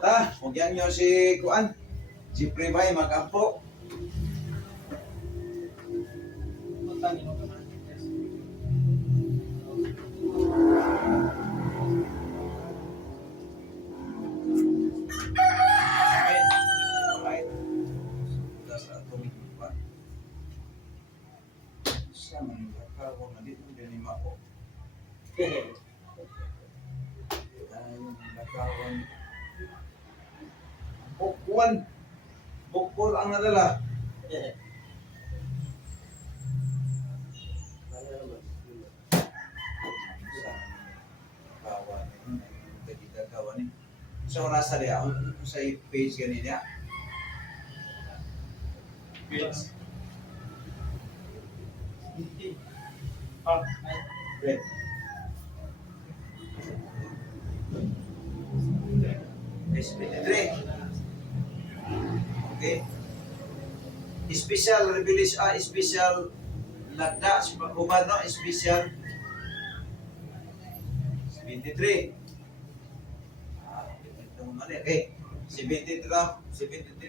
ta, ugyan nyo si Kuan. Jeffrey Bay, mag-ampo. Alright. Sudah sa atong Kuan. Siya man, kakawang na dito, ganyan ako. Nakawang. Bukwan. Bukol ang nadala. Sa oras sa dia, sa page ganyan. Page. Red. Page 23. Okay. Special revelation, special lagda, hubad no, special 23. Okay. 73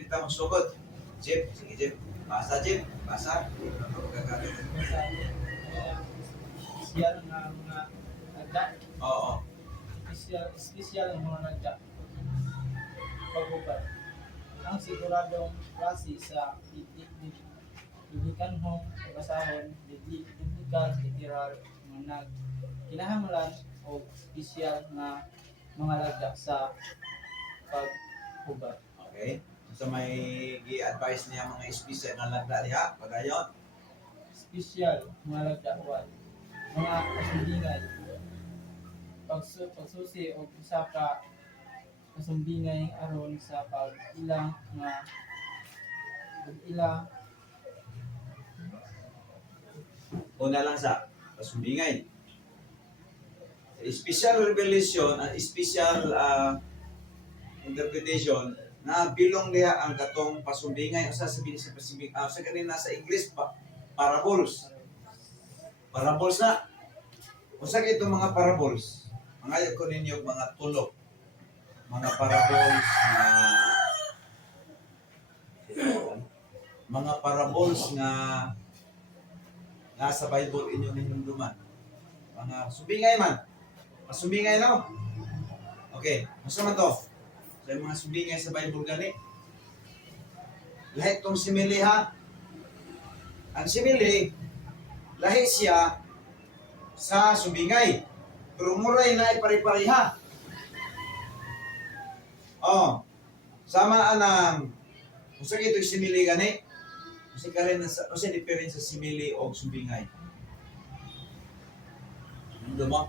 ta magsugod. Jeep, sige Jeep. Basa Jeep, basa. Special nga mga nagda. Oo. Special ang mga nagda. Paghubad. Ang siguradong klase sa biblikanhong basahon, biblical, literal, mga kinahanglan o special na mga lagda sa paghubad. Okay. So may gi-advise niya mga special nga lagda diha, padayon. Special mga lagda uwan. Mga kasumbingay. Pagsusi o usa ka kasumbingay aron sa pag-ilang nga pag-ila Una lang sa pasumbingay. Special revelation, special interpretation na bilong diha ang katong pasumbingay usa sabihin sa pasibig sa kanina sa English parables. Parables na. Usa kay itong mga parables. Mangayo ko ninyo mga tulog. Mga parables nga nasa Bible inyo hinumduman. Mga subingay man. Masubingay no? Okay, masa man to? Sa mga subingay sa Bible gani. Lahi tong simili ha. Ang simili, lahi siya sa subingay. Pero muray na ipari-pariha. Oh, sama anang usa kay itong simili gani. Kasi karen sa difference sa simili o subingay. Ano mo?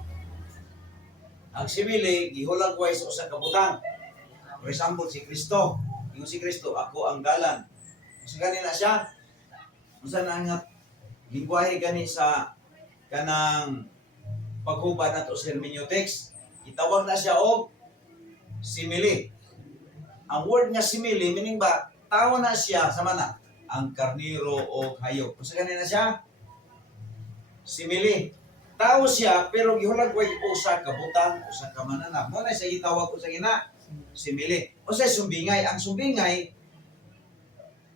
Ang simili gihulag way sa usa ka butang. For example si Kristo. Ingon si Kristo, ako ang dalan. Usa gani na siya. Usa na nga lingwahe gani sa kanang paghubad nato sa hermeneutics. Itawag na siya og simili. Ang word nga simili meaning ba tao na siya sa mana ang karniro o hayop. Kung sa ganina siya, simili. Tao siya, pero gihulag way usa ka butang, usa ka mananap. Mo na siya gitawag ko sa gina, simili. O sa sumbingay, ang sumbingay,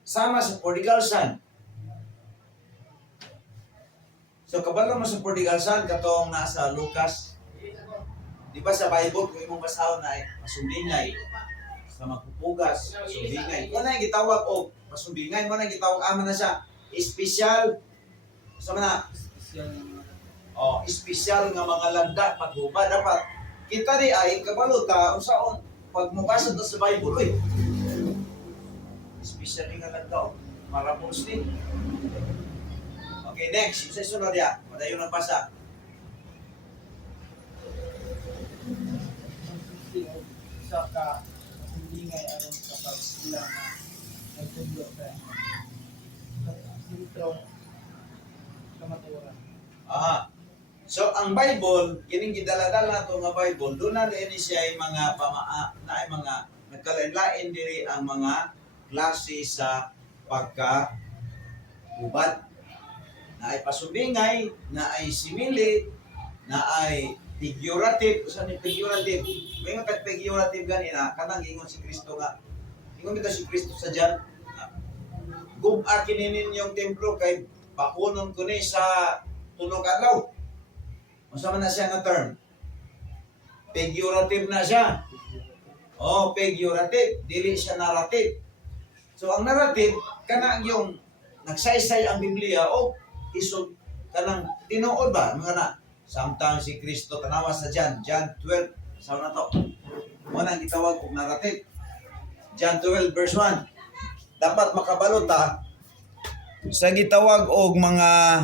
sama sa prodigal son. So, kabalo mo sa prodigal son, katong nasa Lucas. Di ba sa Bible, kung imong basahon na masumbingay, sa magpupugas, sumbingay. Mo na gitawag og masumbingay, mo na gitawag ama na siya special sama na special nga mga lagda paghubad dapat kita di ay kabaluta usaon pag mabasa to sa Bible oy special nga lagda marapos ni. Okay, next sa sunod ya madayon ang basa. Sa ka sumbingay aron sa pag-ilang nagtudlo sa sentro kamaturan. Aha. So ang Bible, kining gidala-dala to nga Bible, doon na rin siya ay mga mga nagkalain-lain diri ang mga klase sa pagka-hubad. Na ay pasumbingay, na ay simili, na ay figurative, usa ni figurative. May nga figurative ganina, kanang ingon si Kristo nga. Ingon bitaw si Kristo sa diyan. Gub-a kini ninyong templo kay pakunon ko ni sa tunog adlaw. Unsa man na siya nga term? Figurative na siya. Oh, figurative, dili siya narrative. So ang narrative kana yung nagsaysay ang Biblia o isog kanang tinuod ba mga na samtang si Kristo tanawa sa John 12 sa na to. Mo nang gitawag og narrative. John 12 verse 1. Dapat makabalot ta sa gitawag og mga